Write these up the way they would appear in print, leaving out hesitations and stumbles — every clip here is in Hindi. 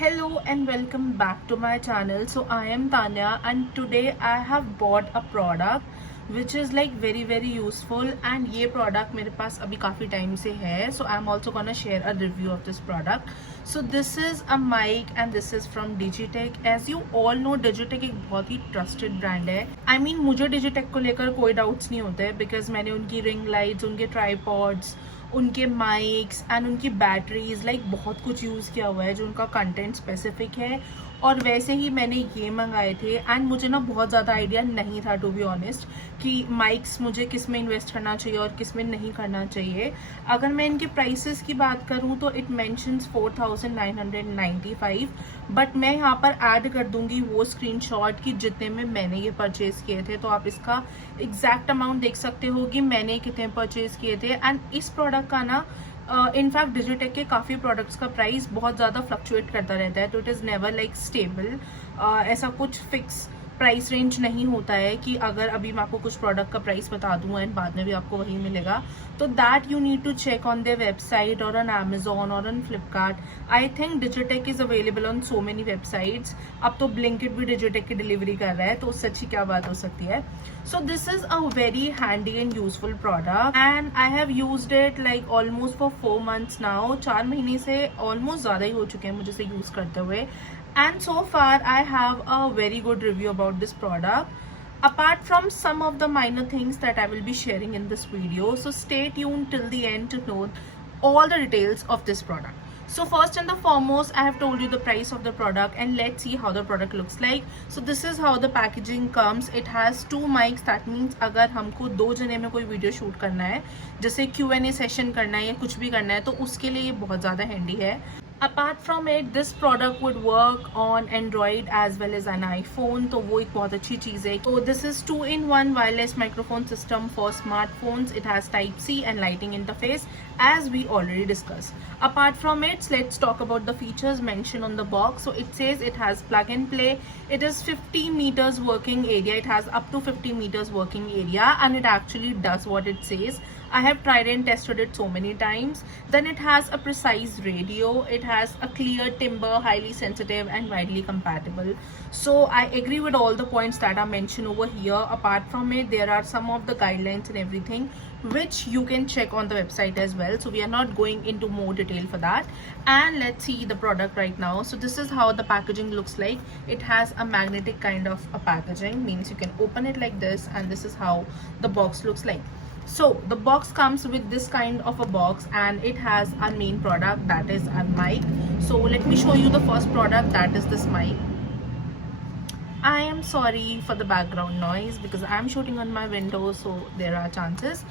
Hello and welcome back to my channel. So I am Tanya and today I have bought a product which is like very useful and ये product मेरे पास अभी काफ़ी time से है. So I'm also gonna share a review of this product. So this is a mic and this is from Digitech. As you all know, Digitech एक बहुत ही trusted brand है. I mean मुझे Digitech को लेकर कोई doubts नहीं होते because मैंने उनकी ring lights, उनके tripods, उनके माइक्स एंड उनकी बैटरीज लाइक बहुत कुछ यूज़ किया हुआ है जो उनका कंटेंट स्पेसिफिक है. और वैसे ही मैंने ये मंगाए थे एंड मुझे ना बहुत ज़्यादा आइडिया नहीं था टू बी ऑनेस्ट कि माइक्स मुझे किस में इन्वेस्ट करना चाहिए और किस में नहीं करना चाहिए. अगर मैं इनके प्राइसेस की बात करूँ तो इट मेंशन्स 4995 बट मैं यहाँ पर ऐड कर दूंगी वो स्क्रीनशॉट की जितने में मैंने ये परचेज़ किए थे, तो आप इसका एग्जैक्ट अमाउंट देख सकते हो कि मैंने कितने परचेज़ किए थे. एंड इस प्रोडक्ट का ना इनफैक्ट डिजिटेक के काफ़ी प्रोडक्ट्स का प्राइस बहुत ज़्यादा फ्लक्चुएट करता रहता है, तो it is never like stable. ऐसा कुछ फिक्स प्राइस रेंज नहीं होता है कि अगर अभी मैं आपको कुछ प्रोडक्ट का प्राइस बता दूँ एंड बाद में भी आपको वही मिलेगा. तो that you need to check on their website और ऑन अमेजोन और on Flipkart. I think Digitek is available on so many websites. अब तो ब्लिंकिट भी डिजिटेक की डिलीवरी कर रहा है, तो उससे अच्छी क्या बात हो सकती है. सो this is a very handy and useful product and I have used it like almost for 4 months now. 4 महीने से ऑलमोस्ट ज़्यादा ही हो चुके हैं मुझे इसे यूज़ करते हुए. And so far I have a very good review about this product, apart from some of the minor things that I will be sharing in this video. So stay tuned till the end to know all the details of this product. So first and the foremost, I have told you the price of the product and let's see how the product looks like. So this is how the packaging comes. It has 2 mics. That means अगर हमको 2 जने में कोई वीडियो शूट करना है, जैसे Q&A सेशन करना है या कुछ भी करना है, तो उसके लिए ये बहुत ज़्यादा हैंडी है. Apart from it, this product would work on Android as well as an iPhone, तो वो एक बहुत अच्छी चीज़ है. So this is 2-in-1 wireless microphone system for smartphones. It has Type-C and lighting interface as we already discussed. Apart from it, let's talk about the features mentioned on the box. So it says it has plug and play. It is 50 meters working area. It has up to 50 meters working area and it actually does what it says. I have tried and tested it so many times. Then it has a precise radio. It has a clear timbre, highly sensitive and widely compatible. So I agree with all the points that are mentioned over here. Apart from it, there are some of the guidelines and everything which you can check on the website as well. So we are not going into more detail for that. And let's see the product right now. So this is how the packaging looks like. It has a magnetic kind of a packaging, means you can open it like this, and this is how the box looks like. So the box comes with this kind of a box and it has our main product, that is a mic. So let me show you the first product, that is this mic. I am sorry for the background noise because I am shooting on my window, so there are chances.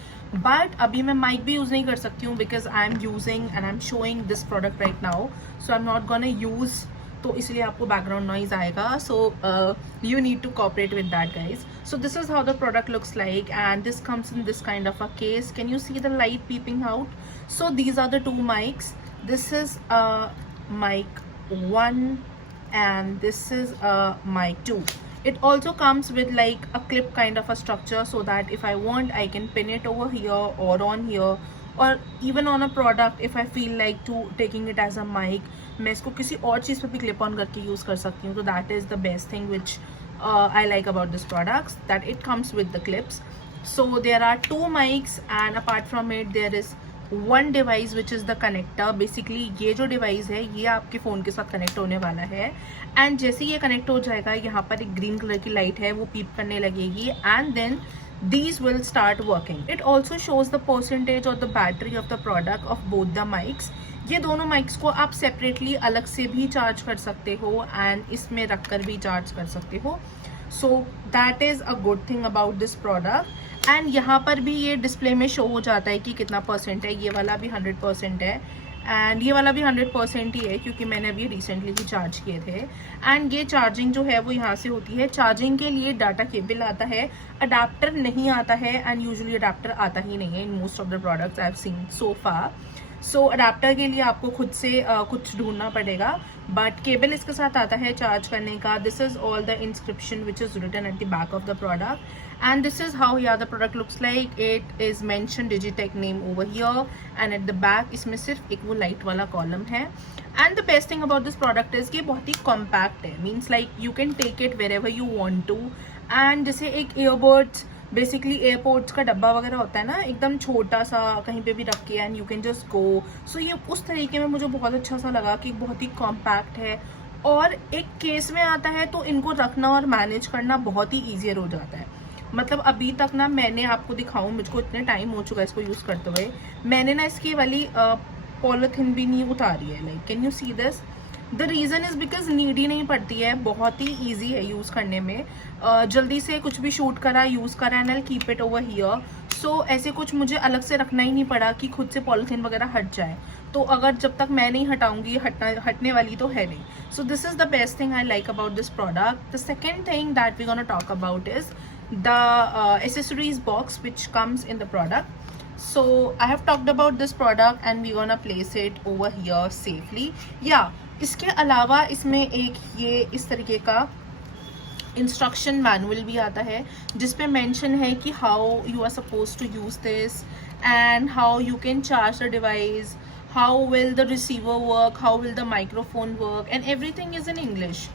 But अभी मैं mic भी use नहीं कर सकती हूँ because I am using and I am showing this product right now. So I'm not gonna use, तो इसलिए आपको बैकग्राउंड नॉइज आएगा. So you need to cooperate with that guys. So this is how the product looks like and this comes in this kind of a case. Can you see the light peeping out? So these are the 2 mics. This is mic 1 and this is mic 2. It also comes with like a clip kind of a structure so that if I want I can pin it over here or on here, or even on a product if I feel like to taking it as a mic, मैं इसको किसी और चीज़ पे भी क्लिप ऑन करके यूज़ कर सकती हूँ. तो that is the best thing which I like about this product, that it comes with the clips. So there are 2 mics and apart from it there is one device which is the connector. Basically ये जो डिवाइस है ये आपके फ़ोन के साथ कनेक्ट होने वाला है एंड जैसे ये कनेक्ट हो जाएगा यहाँ पर एक ग्रीन कलर की लाइट है वो पीप करने लगेगी and then these will start working. It also shows the percentage or the battery of the product of both the mics. ये दोनों mics को आप separately अलग से भी चार्ज कर सकते हो एंड इसमें रख कर भी चार्ज कर सकते हो. So that is a good thing about this product. And यहाँ पर भी ये डिस्प्ले में शो हो जाता है कि कितना परसेंट है. ये वाला भी 100% है एंड ये वाला भी 100% ही है क्योंकि मैंने अभी रिसेंटली ही चार्ज किए थे. एंड ये चार्जिंग जो है वो यहाँ से होती है. चार्जिंग के लिए डाटा केबल आता है, अडाप्टर नहीं आता है एंड यूजुअली अडाप्टर आता ही नहीं है in most of the products I have seen so far. So adapter के लिए आपको खुद से कुछ ढूंढना पड़ेगा, बट केबल इसके साथ आता है चार्ज करने का. This is all the inscription which is written at the back of the product, and this is how yeah the product looks like. It is mentioned Digitech name over here, and at the back इसमें सिर्फ एक वो लाइट वाला कॉलम है. and the best thing about this product is कि ये बहुत ही compact है, means like you can take it wherever you want to. and जैसे एक earbuds बेसिकली एयरपोर्ट्स का डब्बा वगैरह होता है ना, एकदम छोटा सा कहीं पे भी रख के and you can just go. So ये उस तरीके में मुझे बहुत अच्छा सा लगा कि बहुत ही कॉम्पैक्ट है और एक केस में आता है, तो इनको रखना और मैनेज करना बहुत ही ईजियर हो जाता है. मतलब अभी तक ना मैंने आपको दिखाऊं, मुझको इतने टाइम हो चुका है इसको यूज़ करते हुए, मैंने ना इसकी वाली पॉलिथिन भी नहीं उतारी है. Like can you see this. The reason is because need ही नहीं पड़ती है, बहुत ही ईजी है यूज़ करने में. जल्दी से कुछ भी शूट करा, यूज़ करा and I keep it over here. So ऐसे कुछ मुझे अलग से रखना ही नहीं पड़ा कि खुद से पॉलिथिन वगैरह हट जाए. तो अगर जब तक मैं नहीं हटाऊंगी, हटने वाली तो है नहीं. So this is the best thing I like about this product. The second thing that we gonna talk about is the accessories box which comes in the product. So I have talked about this product and we're gonna place it over here safely. इसके अलावा इसमें एक ये इस तरीके का इंस्ट्रक्शन मैनुअल भी आता है जिसपे मेंशन है कि how you are suppose to use this and how you can charge the device, how will the receiver work, how will the microphone work, and everything is in English.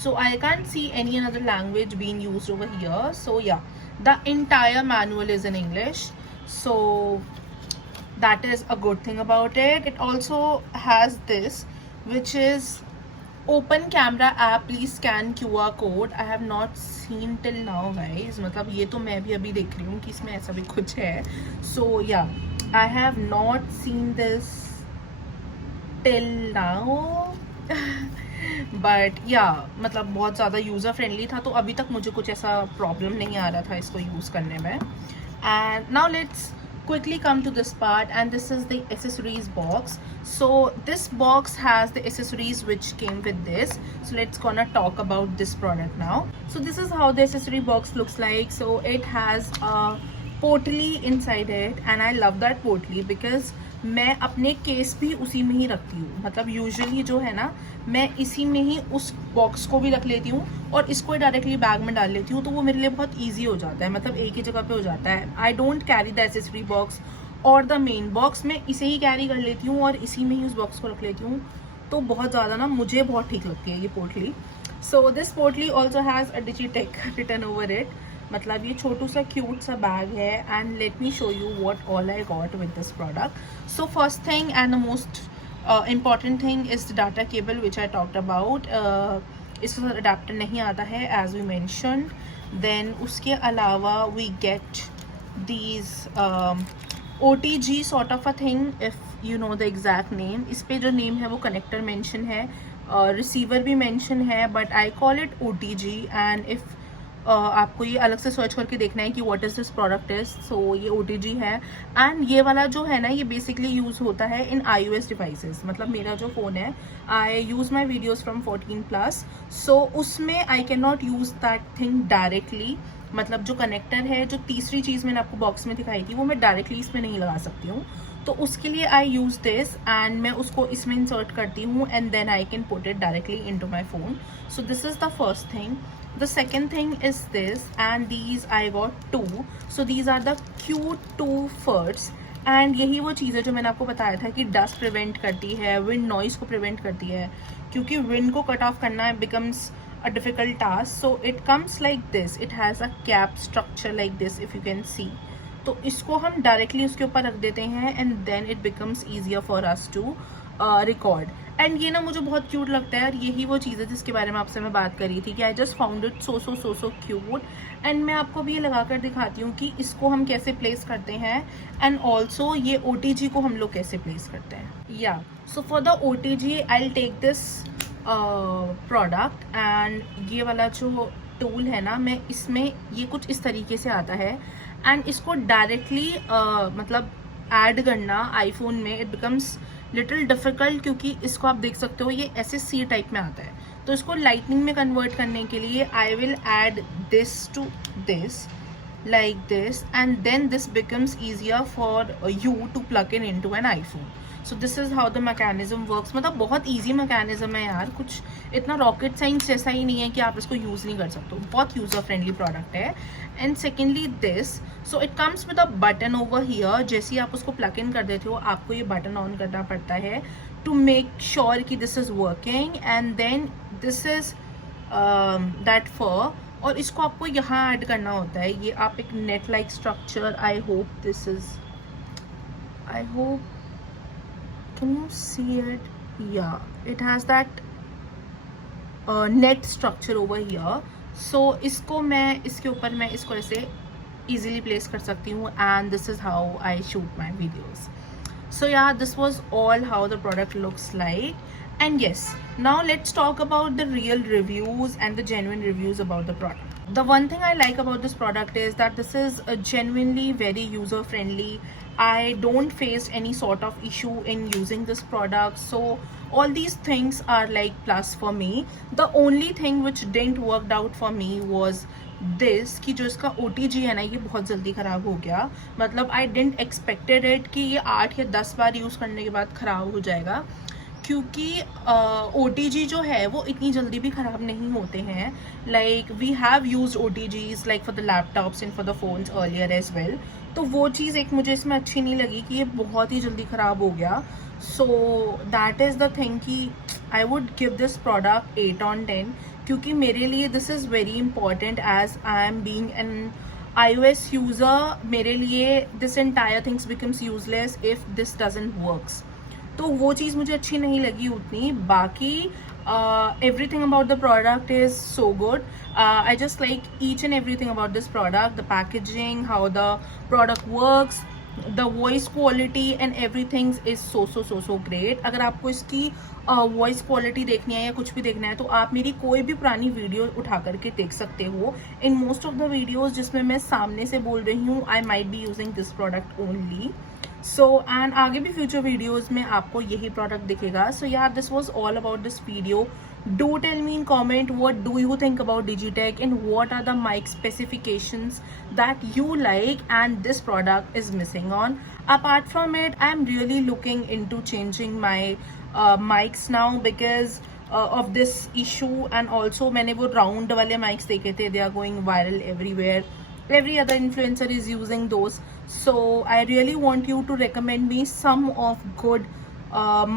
So I can't see any another language being used over here. So yeah, the entire manual is in English. So that is a good thing about it. It also has this, which is open camera app. Please scan QR code. I have not seen till now, guys. मतलब ये तो मैं भी अभी देख रही हूँ कि इसमें ऐसा भी कुछ है. So yeah, I have not seen this till now. But या मतलब बहुत ज़्यादा यूज़र फ्रेंडली था, तो अभी तक मुझे कुछ ऐसा प्रॉब्लम नहीं आ रहा था इसको यूज़ करने में. And now let's quickly come to this part, and this is the accessories box. So this box has the accessories which came with this. So let's gonna talk about this product now. So this is how the accessory box looks like. So it has a पोटली inside it, and I love that पोटली because मैं अपने केस भी उसी में ही रखती हूँ. मतलब यूजुअली जो है ना, मैं इसी में ही उस बॉक्स को भी रख लेती हूँ और इसको डायरेक्टली बैग में डाल लेती हूँ, तो वो मेरे लिए बहुत ईजी हो जाता है. मतलब एक ही जगह पे हो जाता है. I don't carry the accessory box और द मेन बॉक्स. मैं इसे ही कैरी कर लेती हूँ और इसी में ही उस बॉक्स को रख लेती हूँ, तो बहुत ज़्यादा ना मुझे बहुत ठीक लगती है ये पोटली. सो दिस पोटली also has a Digitek written over it. मतलब ये छोटू सा क्यूट सा बैग है. And let me show you what all I got with this product. So first thing and the most important thing is the data cable which I talked about. इसके साथ अडेप्टर नहीं आता है एज वी मैंशनड. देन उसके अलावा we get these OTG sort of a thing, if you know the exact name. इस पे जो नेम है वो कनेक्टर मेंशन है, रिसीवर भी मेंशन है, but I call it OTG. And if आपको ये अलग से सर्च करके देखना है कि what is this product is, so ये OTG है. एंड ये वाला जो है ना, ये बेसिकली यूज़ होता है इन iOS डिवाइसेस. मतलब मेरा जो फ़ोन है, आई यूज़ माई वीडियोज़ फ्रॉम 14+, सो उसमें I can not use that thing directly. मतलब जो कनेक्टर है, जो तीसरी चीज़ मैंने आपको बॉक्स में दिखाई थी, वो मैं डायरेक्टली इसमें नहीं लगा सकती हूँ. तो उसके लिए आई यूज़ दिस एंड मैं उसको इसमें इंसर्ट करती हूँ and then I can put it directly into my phone. So this is the first thing. The second thing is this, and these I got 2. So these are the Q2 furs. And यही वो चीज़ है जो मैंने आपको बताया था कि डस्ट प्रिवेंट करती है, विंड नॉइज़ को प्रिवेंट करती है, क्योंकि विंड को कट ऑफ करना becomes a difficult task. So it comes like this. It has a cap structure like this, if you can see. तो इसको हम डायरेक्टली उसके ऊपर रख देते हैं and then it becomes easier for us to record. And ये ना मुझे बहुत क्यूट लगता है, और यही वो चीज़ है जिसके बारे में आपसे मैं बात कर रही थी कि I just found it so cute. And मैं आपको भी ये लगा कर दिखाती हूँ कि इसको हम कैसे प्लेस करते हैं, एंड ऑल्सो ये OTG को हम लोग कैसे प्लेस करते हैं. या so for the OTG I will take this product, and ये वाला जो टूल है ना, मैं इसमें ये कुछ इस तरीके से आता है. एंड इसको डायरेक्टली मतलब ऐड करना आईफोन में इट बिकम्स लिटिल डिफिकल्ट, क्योंकि इसको आप देख सकते हो ये ऐसे C टाइप में आता है. तो इसको लाइटनिंग में कन्वर्ट करने के लिए I will add this to this like this, and then this becomes easier for you to plug in into an iPhone. So this is how the mechanism works. मतलब बहुत ईजी मैकेनिज्म है यार, कुछ इतना रॉकेट साइंस जैसा ही नहीं है कि आप इसको यूज़ नहीं कर सकते हो. बहुत यूज़र फ्रेंडली प्रोडक्ट है. And secondly this, so it comes with a button over here. जैसे ही आप उसको प्लग इन कर देते हो आपको ये बटन ऑन करना पड़ता है टू मेक श्योर कि this is working. And then this is that fur, और इसको आपको यहाँ ऐड करना होता है. ये आप एक net like structure, I hope this is, I hope can you see it, या it has that net structure over here. So इसको मैं इसके ऊपर मैं इसको ऐसे easily प्लेस कर सकती हूँ. And this is how I shoot my videos. So yeah, this was all how the product looks like. And yes, now let's talk about the real reviews and the genuine reviews about the product. The one thing I like about this product is that this is genuinely very user friendly. I don't face any sort of issue in using this product, so all these things are like plus for me. The only thing which didn't work out for me was this कि जो इसका OTG है ना, ये बहुत जल्दी ख़राब हो गया. मतलब आई डेंट एक्सपेक्टेड इट कि ये 8 या 10 बार यूज़ करने के बाद ख़राब हो जाएगा, क्योंकि OTG जो है वो इतनी जल्दी भी ख़राब नहीं होते हैं. Like we have used OTGs like for the laptops and for the phones earlier as well. तो वो चीज़ एक मुझे इसमें अच्छी नहीं लगी कि ये बहुत ही जल्दी ख़राब हो गया. So that is the thing कि I would give this product 8 on 10, क्योंकि मेरे लिए this is very important as I am being an iOS user. मेरे लिए this entire things becomes useless if this doesn't works. तो वो चीज़ मुझे अच्छी नहीं लगी उतनी. बाकी everything about the product is so good. I just like each and everything about this product, the packaging, how the product works, the voice quality and everything is so great. अगर आपको इसकी वॉइस क्वालिटी देखनी है या कुछ भी देखना है तो आप मेरी कोई भी पुरानी वीडियो उठा करके देख सकते हो. In most of the videos जिसमें मैं सामने से बोल रही हूँ, I might be using this product only. So and आगे भी फ्यूचर वीडियोज़ में आपको यही प्रोडक्ट दिखेगा. सो यार, this was all about this video. Do tell me in comment what do you think about Digitech and what are the mic specifications that you like and this product is missing on. Apart from it, I'm really looking into changing my mics now because of this issue. And also मैंने वो round वाले mics देखे थे, they are going viral everywhere. Every other influencer is using those. So I really want you to recommend me some of good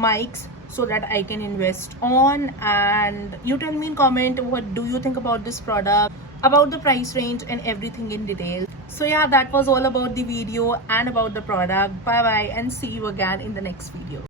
mics so that I can invest on. And you tell me in comment what do you think about this product, about the price range and everything in detail. So yeah, that was all about the video and about the product. Bye bye and see you again in the next video.